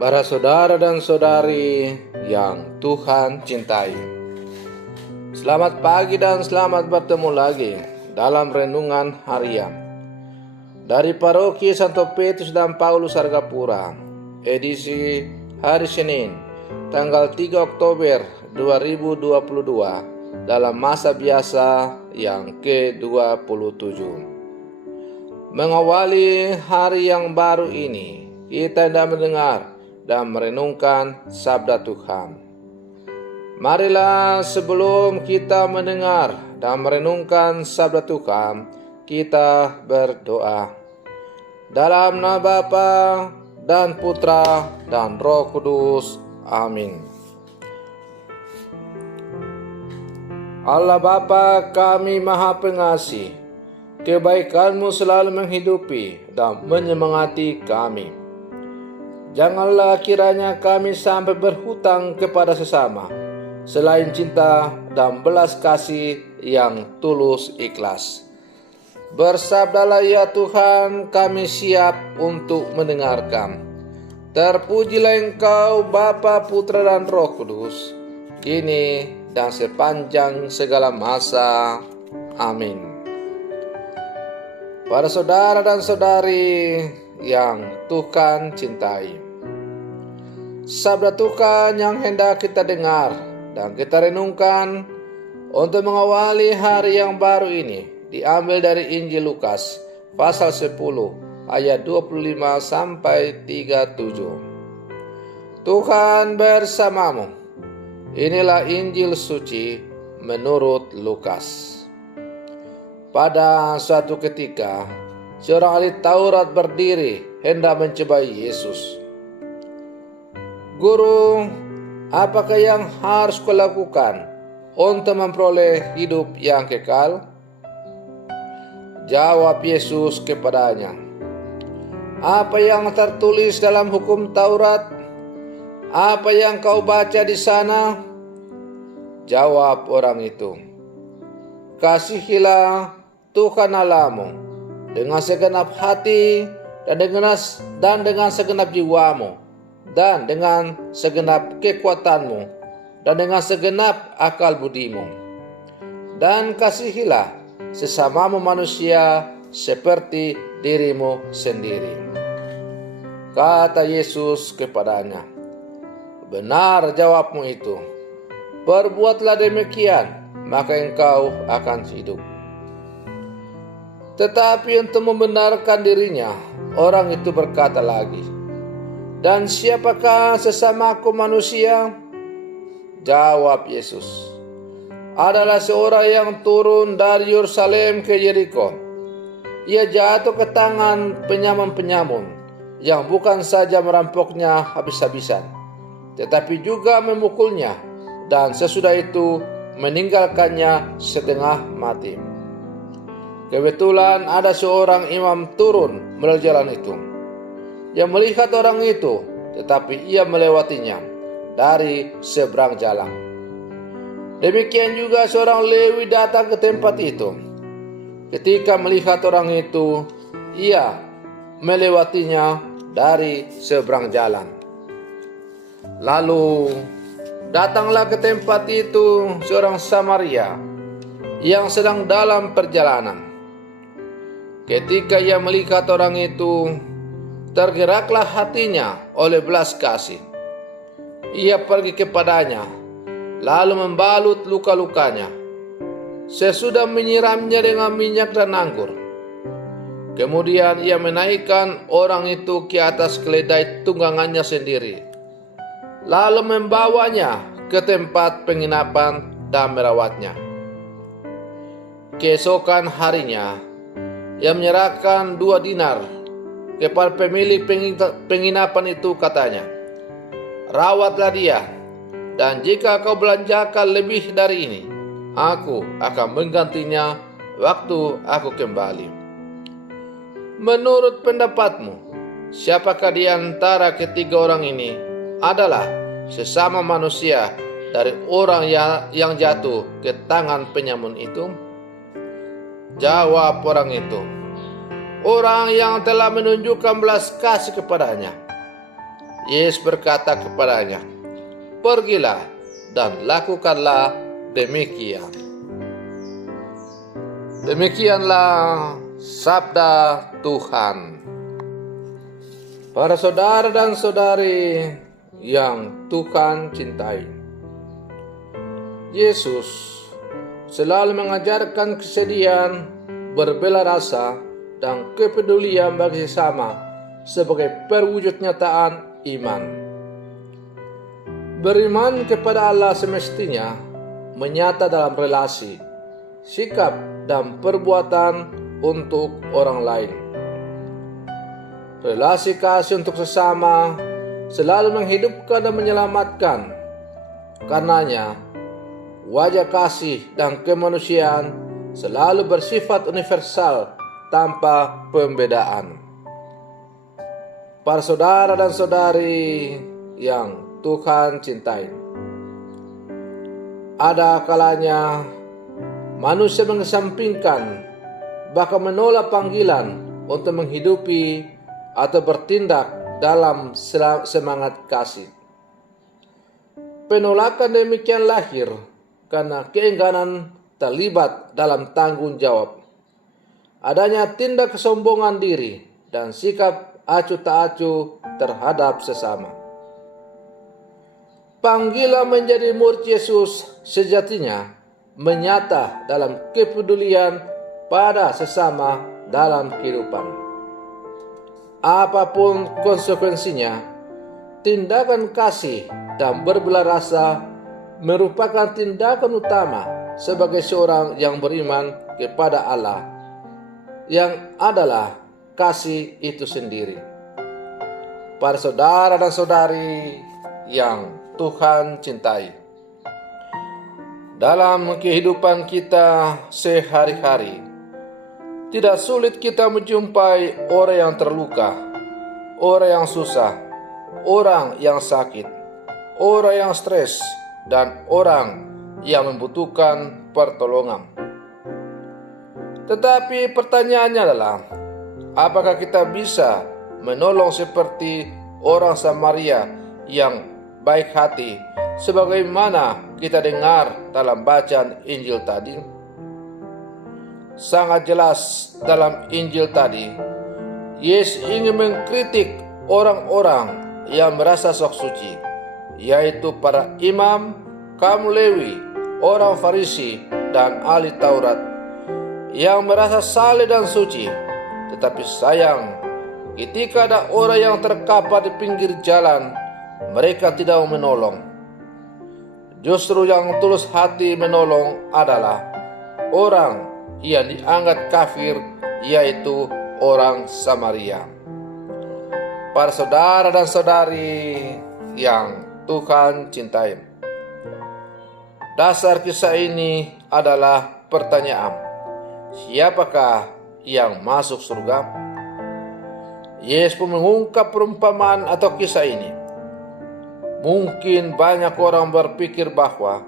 Para saudara dan saudari yang Tuhan cintai, selamat pagi dan selamat bertemu lagi dalam renungan harian dari Paroki Santo Petrus dan Paulus Argapura, edisi hari Senin, tanggal 3 Oktober 2022 dalam masa biasa yang ke-27. Mengawali hari yang baru ini, kita hendak mendengar dan merenungkan sabda Tuhan. Marilah sebelum kita mendengar dan merenungkan sabda Tuhan, kita berdoa. Dalam nama Bapa dan Putra dan Roh Kudus. Amin. Allah Bapa kami Maha Pengasih, kebaikan-Mu selalu menghidupi dan menyemangati kami. Janganlah kiranya kami sampai berhutang kepada sesama, selain cinta dan belas kasih yang tulus ikhlas. Bersabdalah ya Tuhan, kami siap untuk mendengarkan. Terpujilah Engkau Bapa, Putra dan Roh Kudus, kini dan sepanjang segala masa. Amin. Para saudara dan saudari yang Tuhan cintai, sabda Tuhan yang hendak kita dengar dan kita renungkan untuk mengawali hari yang baru ini diambil dari Injil Lukas pasal 10 ayat 25 sampai 37. Tuhan bersamamu. Inilah Injil suci menurut Lukas. Pada suatu ketika, seorang ahli Taurat berdiri hendak mencobai Yesus. Guru, apakah yang harus kulakukan untuk memperoleh hidup yang kekal? Jawab Yesus kepadanya, apa yang tertulis dalam hukum Taurat? Apa yang kau baca di sana? Jawab orang itu, kasihilah Tuhan Allahmu dengan segenap hati dan dengan segenap jiwamu dan dengan segenap kekuatanmu dan dengan segenap akal budimu. Dan kasihilah sesamamu manusia seperti dirimu sendiri. Kata Yesus kepadanya, benar jawabmu itu. Perbuatlah demikian, maka engkau akan hidup. Tetapi untuk membenarkan dirinya, orang itu berkata lagi, dan siapakah sesamaku manusia? Jawab Yesus, adalah seorang yang turun dari Yerusalem ke Yeriko. Ia jatuh ke tangan penyamun-penyamun yang bukan saja merampoknya habis-habisan, tetapi juga memukulnya, dan sesudah itu meninggalkannya setengah mati. Kebetulan ada seorang imam turun melalui jalan itu. Ia melihat orang itu, tetapi ia melewatinya dari seberang jalan. Demikian juga seorang Lewi datang ke tempat itu. Ketika melihat orang itu, ia melewatinya dari seberang jalan. Lalu datanglah ke tempat itu seorang Samaria yang sedang dalam perjalanan. Ketika ia melihat orang itu, tergeraklah hatinya oleh belas kasih. Ia pergi kepadanya, lalu membalut luka-lukanya. Sesudah menyiramnya dengan minyak dan anggur, kemudian ia menaikkan orang itu ke atas keledai tunggangannya sendiri, lalu membawanya ke tempat penginapan dan merawatnya. Keesokan harinya, ia menyerahkan 2 dinar kepada pemilik penginapan itu, katanya, rawatlah dia, dan jika kau belanjakan lebih dari ini, aku akan menggantinya waktu aku kembali. Menurut pendapatmu, siapakah di antara ketiga orang ini adalah sesama manusia dari orang yang jatuh ke tangan penyamun itu? Jawab orang itu, orang yang telah menunjukkan belas kasih kepadanya. Yesus berkata kepadanya, "Pergilah dan lakukanlah demikian." Demikianlah sabda Tuhan. Para saudara dan saudari yang Tuhan cintai, Yesus selalu mengajarkan kesedihan, berbela rasa, dan kepedulian bagi sesama sebagai perwujud nyataan iman. Beriman kepada Allah semestinya menyata dalam relasi, sikap, dan perbuatan untuk orang lain. Relasi kasih untuk sesama selalu menghidupkan dan menyelamatkan. Karenanya, wajah kasih dan kemanusiaan selalu bersifat universal tanpa pembedaan. Para saudara dan saudari yang Tuhan cintai, ada kalanya manusia mengesampingkan, bahkan menolak panggilan untuk menghidupi atau bertindak dalam semangat kasih. Penolakan demikian lahir karena keengganan terlibat dalam tanggung jawab, adanya tindak kesombongan diri, dan sikap acuh tak acuh terhadap sesama. Panggilan menjadi murid Yesus sejatinya menyata dalam kepedulian pada sesama dalam kehidupan. Apapun konsekuensinya, tindakan kasih dan berbela rasa merupakan tindakan utama sebagai seorang yang beriman kepada Allah, yang adalah kasih itu sendiri. Para saudara dan saudari yang Tuhan cintai, dalam kehidupan kita sehari-hari, tidak sulit kita menjumpai orang yang terluka, orang yang susah, orang yang sakit, orang yang stres, dan orang yang membutuhkan pertolongan. Tetapi pertanyaannya adalah, apakah kita bisa menolong seperti orang Samaria yang baik hati, sebagaimana kita dengar dalam bacaan Injil tadi? Sangat jelas dalam Injil tadi, Yesus ingin mengkritik orang-orang yang merasa sok suci, yaitu para imam, kaum Lewi, orang Farisi, dan ahli Taurat, yang merasa saleh dan suci. Tetapi sayang, ketika ada orang yang terkapar di pinggir jalan, mereka tidak menolong. Justru yang tulus hati menolong adalah orang yang dianggap kafir, yaitu orang Samaria. Para saudara dan saudari yang Tuhan cintai, dasar kisah ini adalah pertanyaan, siapakah yang masuk surga? Yesus pun mengungkap perumpamaan atau kisah ini. Mungkin banyak orang berpikir bahwa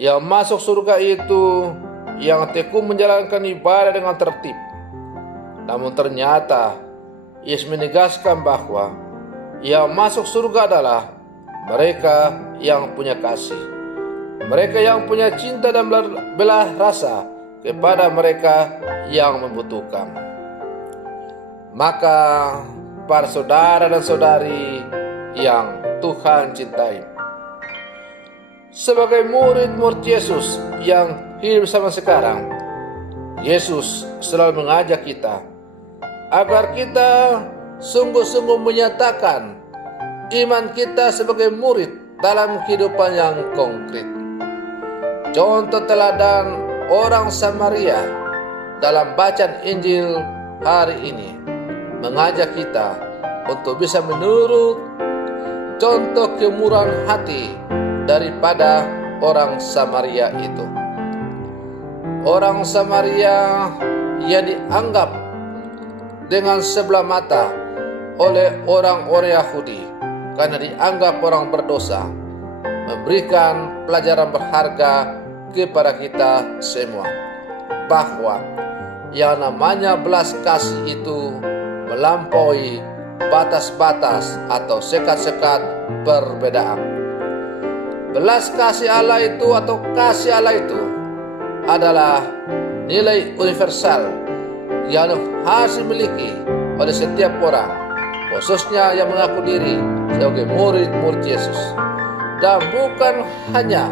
yang masuk surga itu yang tekun menjalankan ibadah dengan tertib. Namun ternyata Yesus menegaskan bahwa yang masuk surga adalah mereka yang punya kasih, mereka yang punya cinta dan belah rasa kepada mereka yang membutuhkan. Maka para saudara dan saudari yang Tuhan cintai, sebagai murid-murid Yesus yang hidup sama sekarang, Yesus selalu mengajak kita agar kita sungguh-sungguh menyatakan iman kita sebagai murid dalam kehidupan yang konkret. Contoh teladan orang Samaria dalam bacaan Injil hari ini mengajak kita untuk bisa menurut contoh kemurahan hati daripada orang Samaria itu. Orang Samaria yang dianggap dengan sebelah mata oleh orang-orang Yahudi karena dianggap orang berdosa, memberikan pelajaran berharga kepada kita semua bahwa yang namanya belas kasih itu melampaui batas-batas atau sekat-sekat perbedaan. Belas kasih Allah itu atau kasih Allah itu adalah nilai universal yang harus dimiliki oleh setiap orang, khususnya yang mengaku diri sebagai murid-murid Yesus. Dan bukan hanya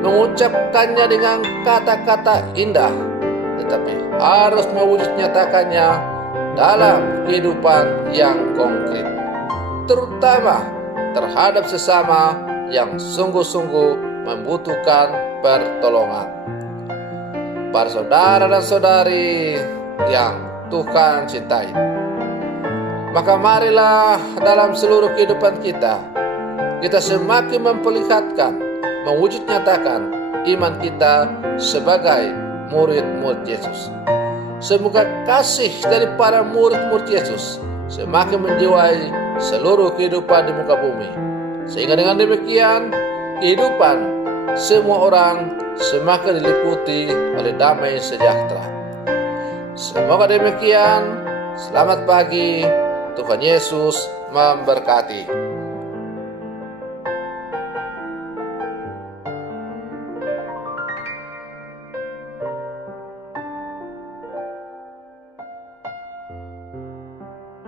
mengucapkannya dengan kata-kata indah, tetapi harus mewujud nyatakannya dalam kehidupan yang konkret, terutama terhadap sesama yang sungguh-sungguh membutuhkan pertolongan. Para saudara dan saudari yang Tuhan cintai, maka marilah dalam seluruh kehidupan kita semakin memperlihatkan, mewujud nyatakan iman kita sebagai murid-murid Yesus. Semoga kasih dari para murid-murid Yesus semakin menjiwai seluruh kehidupan di muka bumi, sehingga dengan demikian kehidupan semua orang semakin diliputi oleh damai sejahtera. Semoga demikian. Selamat pagi. Tuhan Yesus memberkati.